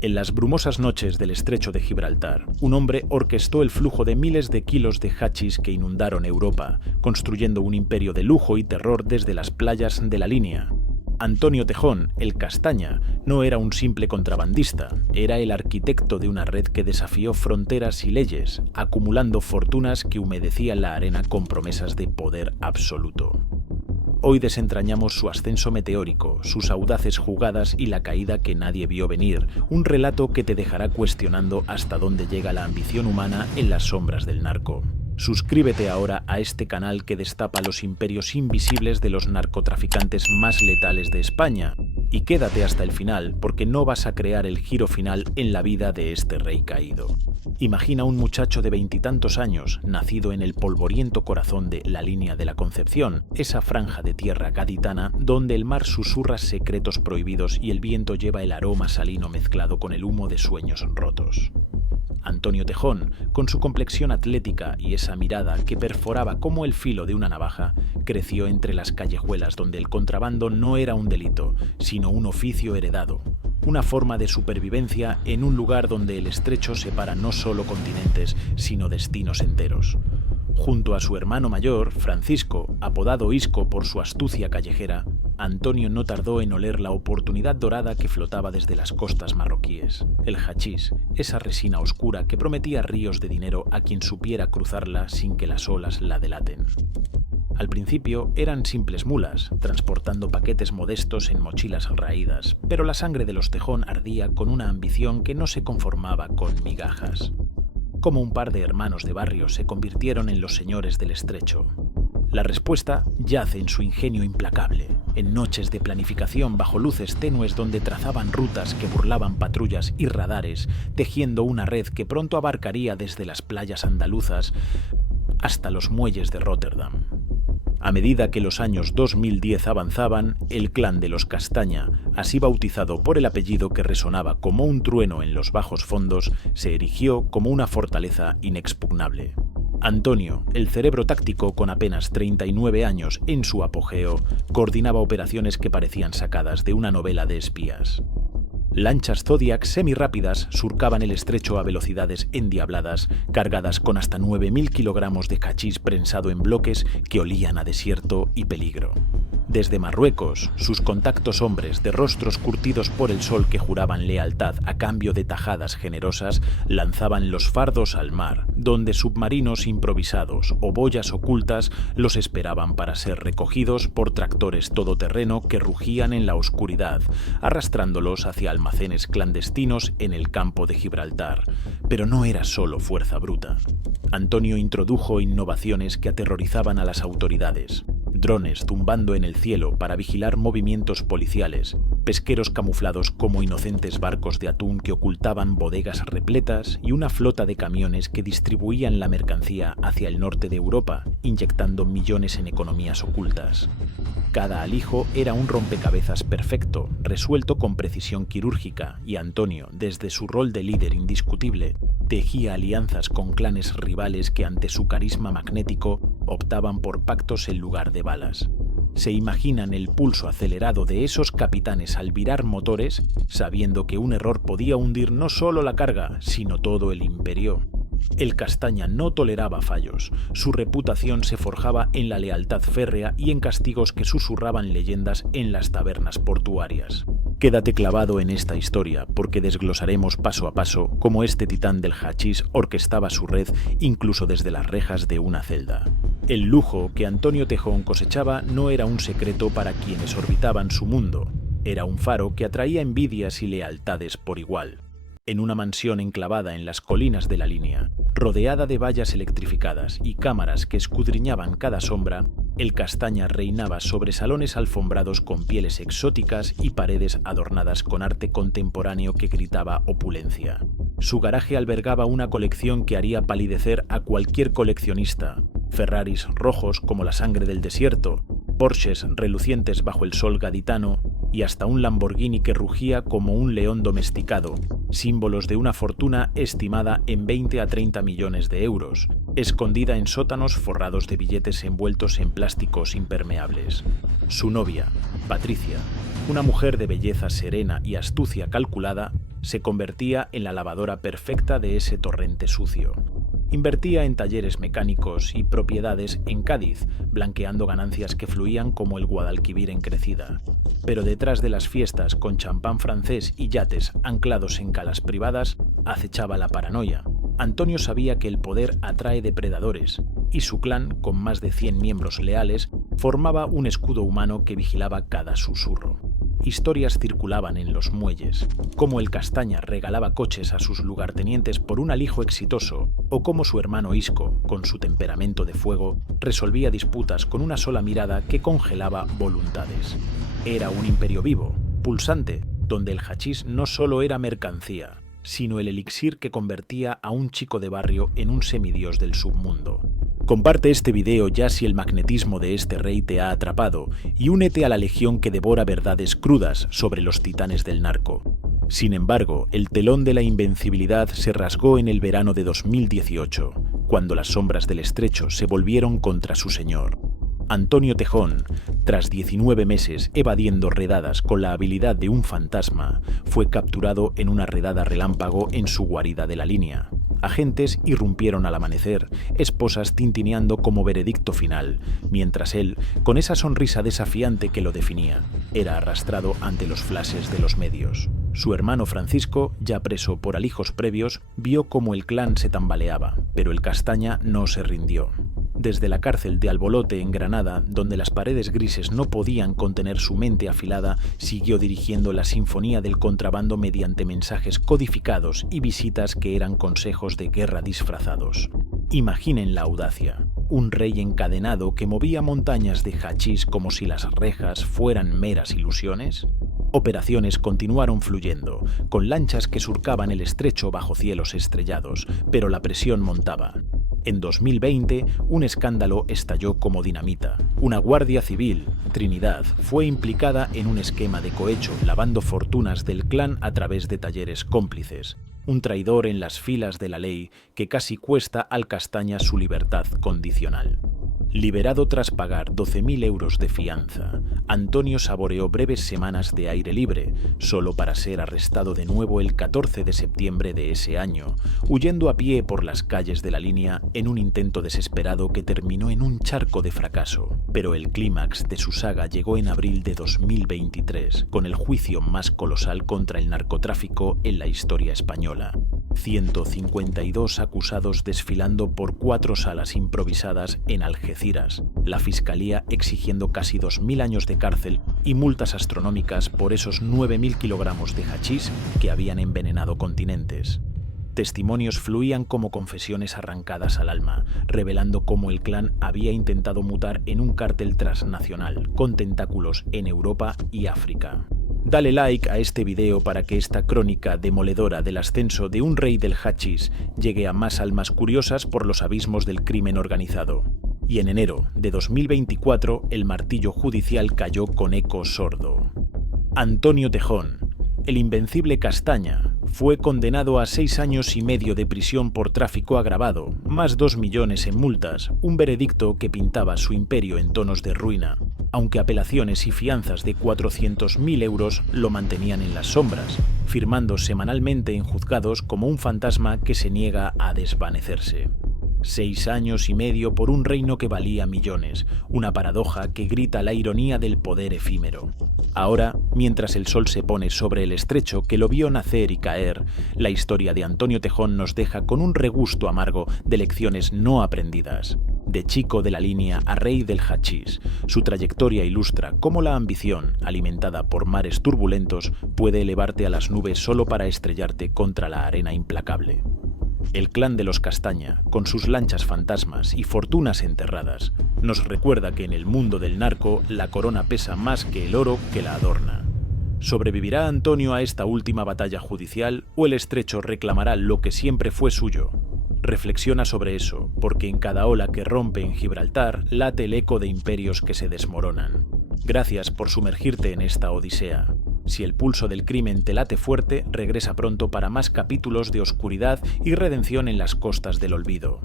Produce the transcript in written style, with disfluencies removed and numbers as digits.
En las brumosas noches del estrecho de Gibraltar, un hombre orquestó el flujo de miles de kilos de hachís que inundaron Europa, construyendo un imperio de lujo y terror desde las playas de la Línea. Antonio Tejón, el Castaña, no era un simple contrabandista, era el arquitecto de una red que desafió fronteras y leyes, acumulando fortunas que humedecían la arena con promesas de poder absoluto. Hoy desentrañamos su ascenso meteórico, sus audaces jugadas y la caída que nadie vio venir, un relato que te dejará cuestionando hasta dónde llega la ambición humana en las sombras del narco. Suscríbete ahora a este canal que destapa los imperios invisibles de los narcotraficantes más letales de España. Y quédate hasta el final, porque no vas a crear el giro final en la vida de este rey caído. Imagina un muchacho de 20 y tantos años, nacido en el polvoriento corazón de la Línea de la Concepción, esa franja de tierra gaditana donde el mar susurra secretos prohibidos y el viento lleva el aroma salino mezclado con el humo de sueños rotos. Antonio Tejón, con su complexión atlética y esa mirada que perforaba como el filo de una navaja, creció entre las callejuelas donde el contrabando no era un delito, sino un oficio heredado, una forma de supervivencia en un lugar donde el estrecho separa no solo continentes, sino destinos enteros. Junto a su hermano mayor, Francisco, apodado Isco por su astucia callejera, Antonio no tardó en oler la oportunidad dorada que flotaba desde las costas marroquíes. El hachís, esa resina oscura que prometía ríos de dinero a quien supiera cruzarla sin que las olas la delaten. Al principio eran simples mulas, transportando paquetes modestos en mochilas raídas, pero la sangre de los Tejón ardía con una ambición que no se conformaba con migajas. Como un par de hermanos de barrio se convirtieron en los señores del estrecho. La respuesta yace en su ingenio implacable, en noches de planificación bajo luces tenues donde trazaban rutas que burlaban patrullas y radares, tejiendo una red que pronto abarcaría desde las playas andaluzas hasta los muelles de Rotterdam. A medida que los años 2010 avanzaban, el clan de los Castaña, así bautizado por el apellido que resonaba como un trueno en los bajos fondos, se erigió como una fortaleza inexpugnable. Antonio, el cerebro táctico con apenas 39 años en su apogeo, coordinaba operaciones que parecían sacadas de una novela de espías. Lanchas Zodiac semirápidas surcaban el estrecho a velocidades endiabladas, cargadas con hasta 9.000 kilogramos de hachís prensado en bloques que olían a desierto y peligro. Desde Marruecos, sus contactos hombres de rostros curtidos por el sol que juraban lealtad a cambio de tajadas generosas, lanzaban los fardos al mar, donde submarinos improvisados o boyas ocultas los esperaban para ser recogidos por tractores todoterreno que rugían en la oscuridad, arrastrándolos hacia almacenes clandestinos en el campo de Gibraltar. Pero no era solo fuerza bruta. Antonio introdujo innovaciones que aterrorizaban a las autoridades. Drones zumbando en el cielo para vigilar movimientos policiales, pesqueros camuflados como inocentes barcos de atún que ocultaban bodegas repletas y una flota de camiones que distribuían la mercancía hacia el norte de Europa, inyectando millones en economías ocultas. Cada alijo era un rompecabezas perfecto, resuelto con precisión quirúrgica, y Antonio, desde su rol de líder indiscutible, tejía alianzas con clanes rivales que ante su carisma magnético optaban por pactos en lugar de balas. Se imaginan el pulso acelerado de esos capitanes al virar motores, sabiendo que un error podía hundir no solo la carga, sino todo el imperio. El Castaña no toleraba fallos, su reputación se forjaba en la lealtad férrea y en castigos que susurraban leyendas en las tabernas portuarias. Quédate clavado en esta historia, porque desglosaremos paso a paso cómo este titán del hachís orquestaba su red incluso desde las rejas de una celda. El lujo que Antonio Tejón cosechaba no era un secreto para quienes orbitaban su mundo, era un faro que atraía envidias y lealtades por igual. En una mansión enclavada en las colinas de la Línea, rodeada de vallas electrificadas y cámaras que escudriñaban cada sombra, el Castaña reinaba sobre salones alfombrados con pieles exóticas y paredes adornadas con arte contemporáneo que gritaba opulencia. Su garaje albergaba una colección que haría palidecer a cualquier coleccionista. Ferraris rojos como la sangre del desierto, Porsches relucientes bajo el sol gaditano y hasta un Lamborghini que rugía como un león domesticado, símbolos de una fortuna estimada en 20 a 30 millones de euros, escondida en sótanos forrados de billetes envueltos en plásticos impermeables. Su novia, Patricia, una mujer de belleza serena y astucia calculada, Se convertía en la lavadora perfecta de ese torrente sucio. Invertía en talleres mecánicos y propiedades en Cádiz, blanqueando ganancias que fluían como el Guadalquivir en crecida. Pero detrás de las fiestas con champán francés y yates anclados en calas privadas, acechaba la paranoia. Antonio sabía que el poder atrae depredadores, y su clan, con más de 100 miembros leales, formaba un escudo humano que vigilaba cada susurro. Historias circulaban en los muelles, cómo el Castaña regalaba coches a sus lugartenientes por un alijo exitoso, o cómo su hermano Isco, con su temperamento de fuego, resolvía disputas con una sola mirada que congelaba voluntades. Era un imperio vivo, pulsante, donde el hachís no solo era mercancía, sino el elixir que convertía a un chico de barrio en un semidios del submundo. Comparte este video ya si el magnetismo de este rey te ha atrapado y únete a la legión que devora verdades crudas sobre los titanes del narco. Sin embargo, el telón de la invencibilidad se rasgó en el verano de 2018, cuando las sombras del estrecho se volvieron contra su señor. Antonio Tejón, tras 19 meses evadiendo redadas con la habilidad de un fantasma, fue capturado en una redada relámpago en su guarida de la línea. Agentes irrumpieron al amanecer, esposas tintineando como veredicto final, mientras él, con esa sonrisa desafiante que lo definía, era arrastrado ante los flashes de los medios. Su hermano Francisco, ya preso por alijos previos, vio cómo el clan se tambaleaba, pero el Castaña no se rindió. Desde la cárcel de Albolote en Granada, donde las paredes grises no podían contener su mente afilada, siguió dirigiendo la sinfonía del contrabando mediante mensajes codificados y visitas que eran consejos de guerra disfrazados. Imaginen la audacia. Un rey encadenado que movía montañas de hachís como si las rejas fueran meras ilusiones. Operaciones continuaron fluyendo, con lanchas que surcaban el estrecho bajo cielos estrellados, pero la presión montaba. En 2020, un escándalo estalló como dinamita. Una guardia civil, Trinidad, fue implicada en un esquema de cohecho, lavando fortunas del clan a través de talleres cómplices. Un traidor en las filas de la ley que casi cuesta al Castaña su libertad condicional. Liberado tras pagar 12.000 euros de fianza, Antonio saboreó breves semanas de aire libre, solo para ser arrestado de nuevo el 14 de septiembre de ese año, huyendo a pie por las calles de la línea en un intento desesperado que terminó en un charco de fracaso. Pero el clímax de su saga llegó en abril de 2023, con el juicio más colosal contra el narcotráfico en la historia española. 152 acusados desfilando por 4 salas improvisadas en Algeciras, la Fiscalía exigiendo casi 2.000 años de cárcel y multas astronómicas por esos 9.000 kilogramos de hachís que habían envenenado continentes. Testimonios fluían como confesiones arrancadas al alma, revelando cómo el clan había intentado mutar en un cártel transnacional, con tentáculos en Europa y África. Dale like a este video para que esta crónica demoledora del ascenso de un rey del hachís llegue a más almas curiosas por los abismos del crimen organizado. Y en enero de 2024 el martillo judicial cayó con eco sordo. Antonio Tejón, el invencible Castaña, fue condenado a 6 años y medio de prisión por tráfico agravado, más 2 millones en multas, un veredicto que pintaba su imperio en tonos de ruina, aunque apelaciones y fianzas de 400.000 euros lo mantenían en las sombras, firmando semanalmente en juzgados como un fantasma que se niega a desvanecerse. 6 años y medio por un reino que valía millones, una paradoja que grita la ironía del poder efímero. Ahora, mientras el sol se pone sobre el estrecho que lo vio nacer y caer, la historia de Antonio Tejón nos deja con un regusto amargo de lecciones no aprendidas. De chico de la línea a rey del hachís, su trayectoria ilustra cómo la ambición, alimentada por mares turbulentos, puede elevarte a las nubes solo para estrellarte contra la arena implacable. El clan de los Castaña, con sus lanchas fantasmas y fortunas enterradas, nos recuerda que en el mundo del narco la corona pesa más que el oro que la adorna. ¿Sobrevivirá Antonio a esta última batalla judicial o el estrecho reclamará lo que siempre fue suyo? Reflexiona sobre eso, porque en cada ola que rompe en Gibraltar late el eco de imperios que se desmoronan. Gracias por sumergirte en esta odisea. Si el pulso del crimen te late fuerte, regresa pronto para más capítulos de oscuridad y redención en las costas del olvido.